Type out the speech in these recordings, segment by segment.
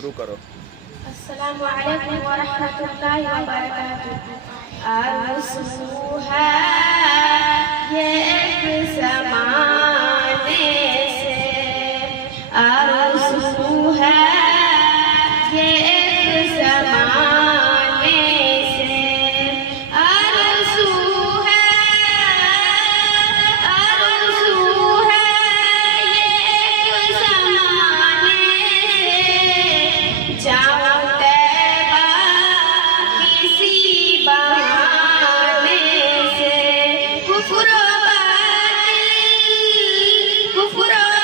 शुरू करो। अस्सलामु अलैकुम व रहमतुल्लाहि व बरकातुहू। आरज़ू है ये एक ज़माने से, आरज़ू है ये एक ज़माने से, आरज़ू है ये एक ज़माने से। जाऊं तैबा किसी बहाने से, कुफ्र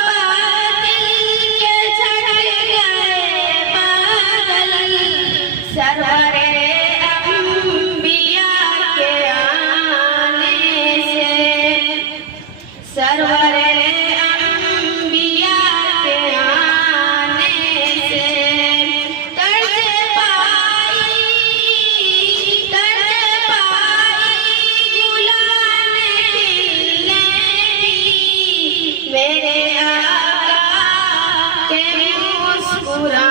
बातिल के झड़ गए बादल, सरवरे अंबिया के आने से, सरवरे अंबिया के आने से। दर्द पाई गुलाने मिलने की, मेरे आका के मुस्कुराने